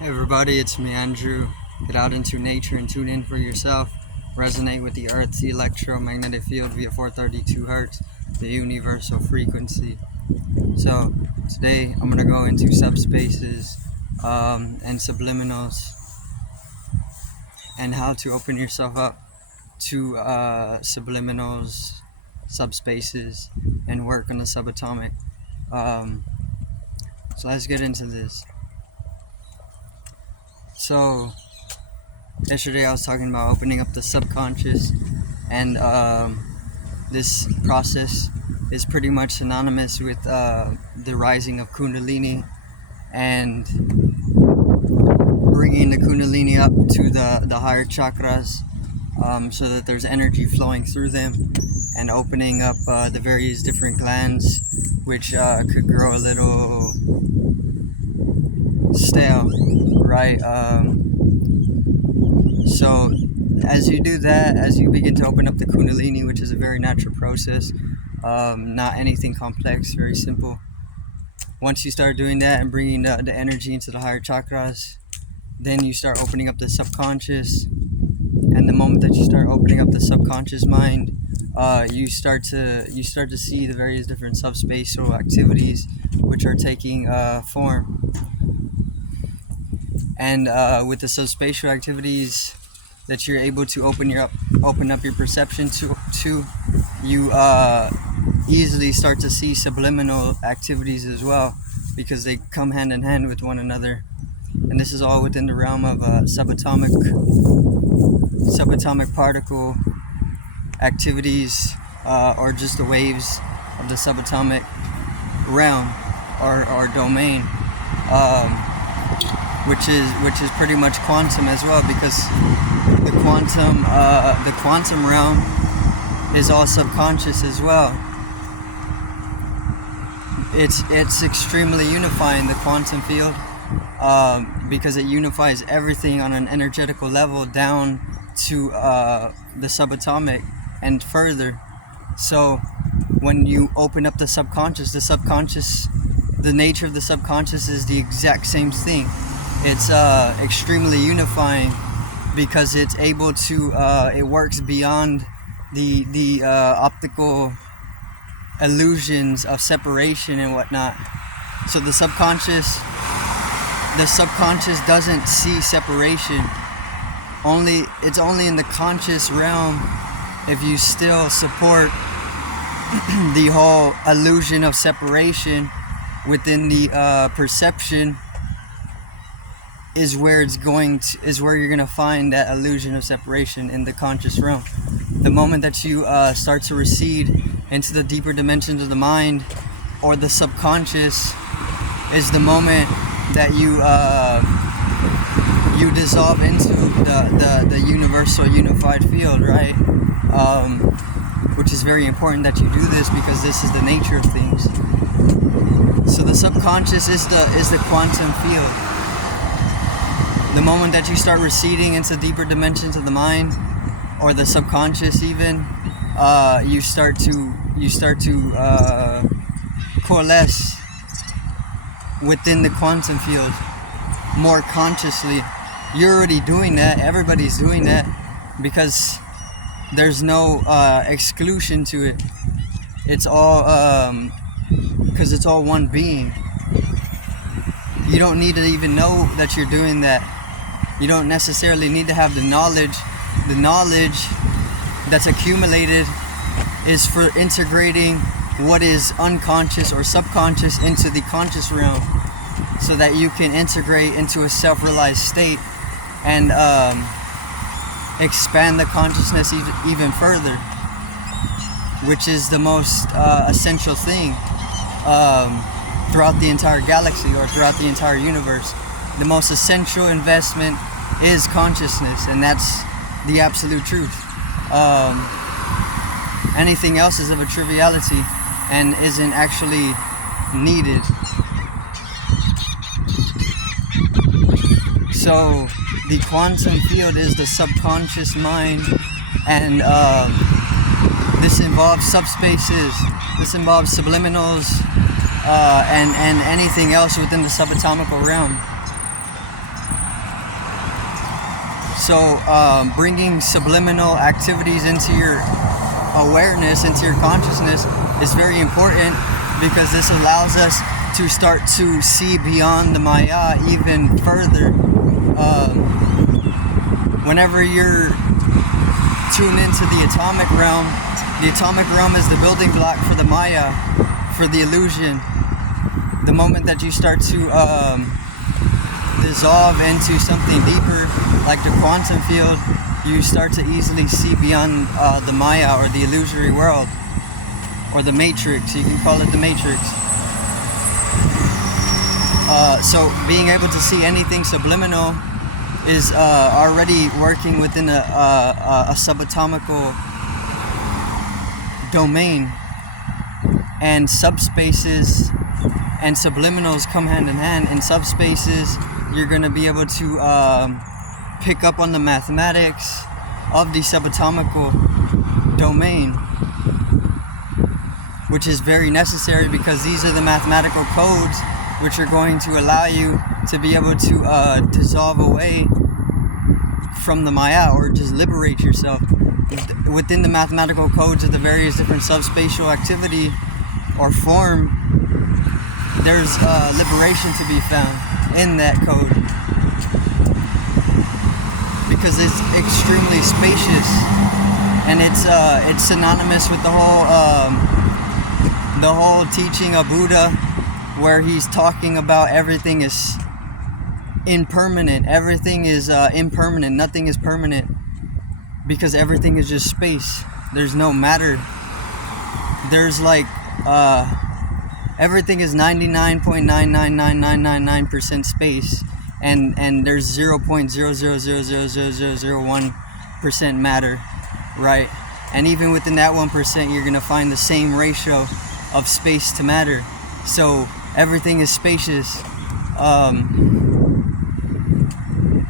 Hey everybody, it's me Andrew. Get out into nature and tune in for yourself. Resonate with the Earth's electromagnetic field via 432 Hertz, the universal frequency. So today I'm gonna go into subspaces and subliminals and how to open yourself up to subliminals, subspaces, and work on the subatomic. So let's get into this. So yesterday I was talking about opening up the subconscious, and this process is pretty much synonymous with the rising of Kundalini and bringing the Kundalini up to the higher chakras, so that there's energy flowing through them, and opening up the various different glands, which could grow a little stale, right? So as you do that, as you begin to open up the Kundalini, which is a very natural process, not anything complex, very simple. Once you start doing that and bringing the energy into the higher chakras, then you start opening up the subconscious. And the moment that you start opening up the subconscious mind, you start to see the various different subspatial activities which are taking form. And with the subspatial activities that you're able to open up your perception to, you easily start to see subliminal activities as well, because they come hand in hand with one another. And this is all within the realm of subatomic particle activities, or just the waves of the subatomic realm or domain. Which is pretty much quantum as well, because the quantum realm is all subconscious as well. It's extremely unifying, the quantum field, because it unifies everything on an energetical level down to the subatomic and further. So when you open up the subconscious, the nature of the subconscious is the exact same thing. It's extremely unifying, because it's able to it works beyond the optical illusions of separation and whatnot. So the subconscious doesn't see separation. It's only in the conscious realm, if you still support the whole illusion of separation within the perception, is where you're gonna find that illusion of separation in the conscious realm. The moment that you start to recede into the deeper dimensions of the mind or the subconscious is the moment that you dissolve into the universal unified field, right? Which is very important that you do this, because this is the nature of things. So the subconscious is the quantum field. The moment that you start receding into deeper dimensions of the mind or the subconscious, even, you start to coalesce within the quantum field more consciously. You're already doing that. Everybody's doing that, because there's no exclusion to it. It's all because it's all one being. You don't need to even know that you're doing that. You don't necessarily need to have the knowledge. The knowledge that's accumulated is for integrating what is unconscious or subconscious into the conscious realm, so that you can integrate into a self-realized state and expand the consciousness even further, which is the most essential thing throughout the entire galaxy or throughout the entire universe. The most essential investment is consciousness, and that's the absolute truth. Anything else is of a triviality and isn't actually needed. So the quantum field is the subconscious mind, and this involves subspaces, this involves subliminals, and anything else within the subatomic realm. So bringing subliminal activities into your awareness, into your consciousness, is very important, because this allows us to start to see beyond the Maya even further. Whenever you're tuned into the atomic realm is the building block for the Maya, for the illusion. The moment that you start to dissolve into something deeper, like the quantum field, you start to easily see beyond the Maya, or the illusory world, or the matrix. You can call it the matrix. So being able to see anything subliminal is already working within a subatomical domain, and subspaces and subliminals come hand in hand. In subspaces, you're going to be able to pick up on the mathematics of the subatomical domain, which is very necessary, because these are the mathematical codes which are going to allow you to be able to dissolve away from the Maya, or just liberate yourself. Within the mathematical codes of the various different subspatial activity or form, there's liberation to be found in that code, because it's extremely spacious, and it's synonymous with the whole teaching of Buddha, where he's talking about everything is impermanent. Everything is impermanent. Nothing is permanent, because everything is just space. There's no matter. There's like everything is 99.9999999% space, and there's 0.0000001% matter, right? And even within that 1%, you're gonna find the same ratio of space to matter. So everything is spacious,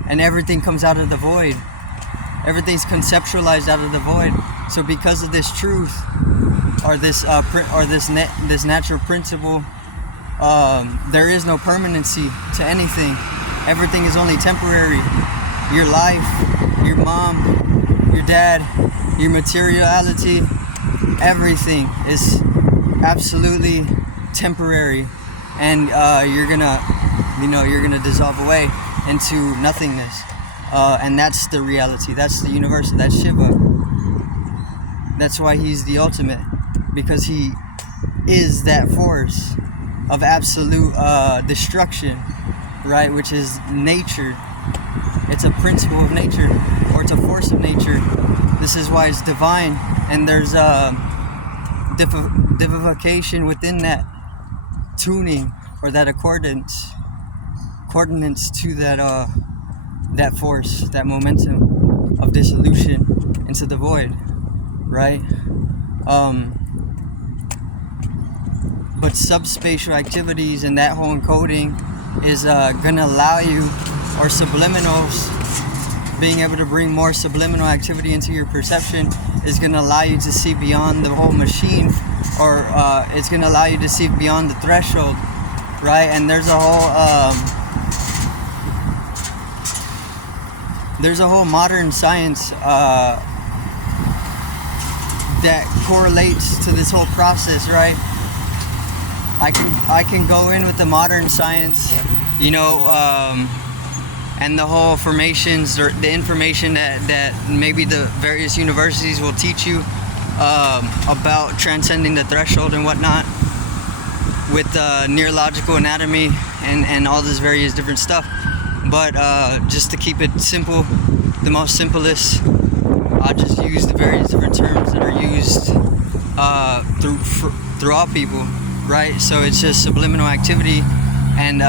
and everything comes out of the void. Everything's conceptualized out of the void. So because of this truth, or this natural principle, there is no permanency to anything. Everything is only temporary. Your life, your mom, your dad, your materiality, everything is absolutely temporary, and you're gonna dissolve away into nothingness, and that's the reality. That's the universe. That's Shiva. That's why he's the ultimate, because he is that force of absolute destruction, right? Which is nature. It's a principle of nature, or it's a force of nature. This is why it's divine, and there's divification within that tuning, or that coordinates to that force, that momentum of dissolution into the void, right? But subspatial activities and that whole encoding is gonna allow you, or subliminals, being able to bring more subliminal activity into your perception, is gonna allow you to see beyond the whole machine, or it's gonna allow you to see beyond the threshold, right? And there's a whole modern science that correlates to this whole process, right? I can go in with the modern science, and the whole formations, or the information that maybe the various universities will teach you about transcending the threshold and whatnot, with neurological anatomy and all this various different stuff. But just to keep it simple, the most simplest, I'll just use the various different terms that are used through all people, right? So it's just subliminal activity and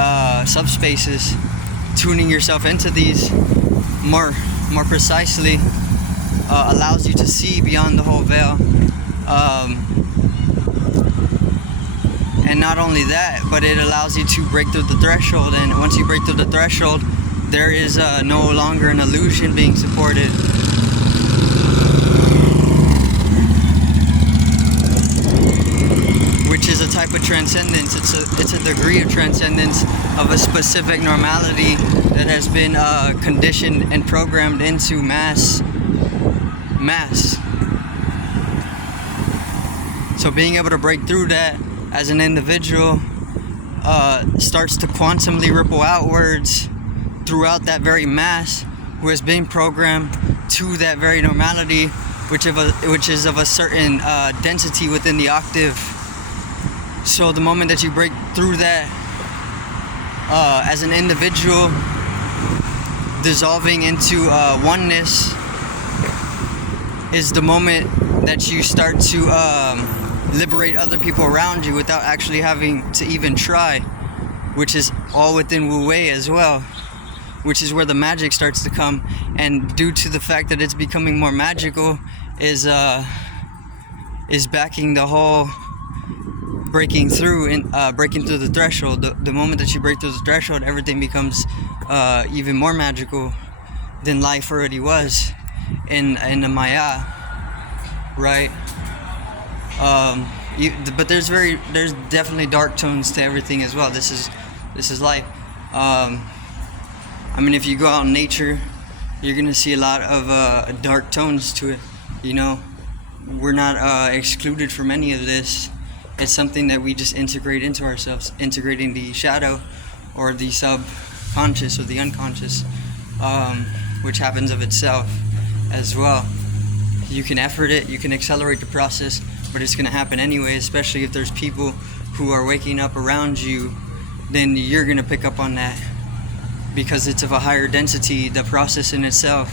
subspaces. Tuning yourself into these more precisely allows you to see beyond the whole veil. And not only that, but it allows you to break through the threshold. And once you break through the threshold, there is no longer an illusion being supported. Which is a type of transcendence. It's a degree of transcendence of a specific normality that has been conditioned and programmed into mass. So being able to break through that as an individual starts to quantumly ripple outwards throughout that very mass who has been programmed to that very normality, which is of a certain density within the octave. So the moment that you break through that as an individual, dissolving into oneness, is the moment that you start to liberate other people around you without actually having to even try, which is all within Wu Wei as well, which is where the magic starts to come. And due to the fact that it's becoming more magical, is backing the whole breaking through the threshold. The moment that you break through the threshold, everything becomes even more magical than life already was in the Maya, right? But there's definitely dark tones to everything as well. This is life. I mean, if you go out in nature, you're gonna see a lot of dark tones to it. You know, we're not excluded from any of this. It's something that we just integrate into ourselves, integrating the shadow or the subconscious or the unconscious, which happens of itself as well. You can effort it, you can accelerate the process, but it's going to happen anyway, especially if there's people who are waking up around you. Then you're going to pick up on that because it's of a higher density. The process in itself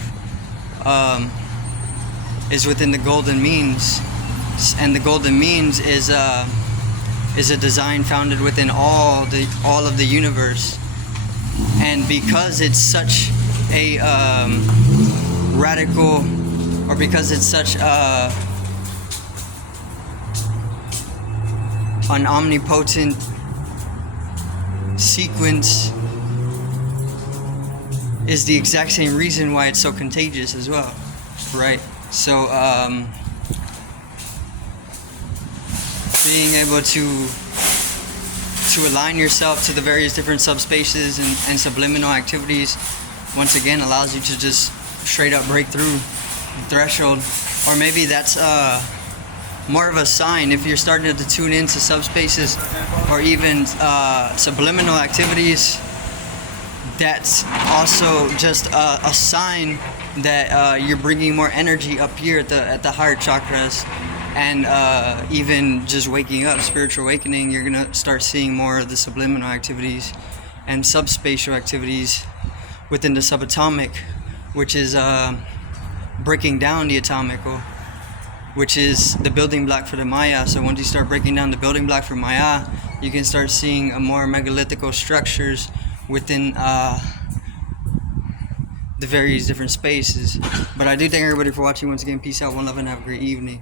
is within the golden means, and the golden means is a design founded within all of the universe. And because it's such a radical, or because it's such an omnipotent sequence, is the exact same reason why it's so contagious as well, right? So being able to align yourself to the various different subspaces and subliminal activities, once again, allows you to just straight up break through the threshold. Or maybe that's more of a sign if you're starting to tune into subspaces or even subliminal activities. That's also just a sign that you're bringing more energy up here at the higher chakras, and even just waking up, spiritual awakening. You're gonna start seeing more of the subliminal activities and subspatial activities within the subatomic, which is breaking down the atomical, which is the building block for the Maya. So once you start breaking down the building block for Maya, you can start seeing a more megalithical structures within the various different spaces. But I do thank everybody for watching once again. Peace out, one love, and have a great evening.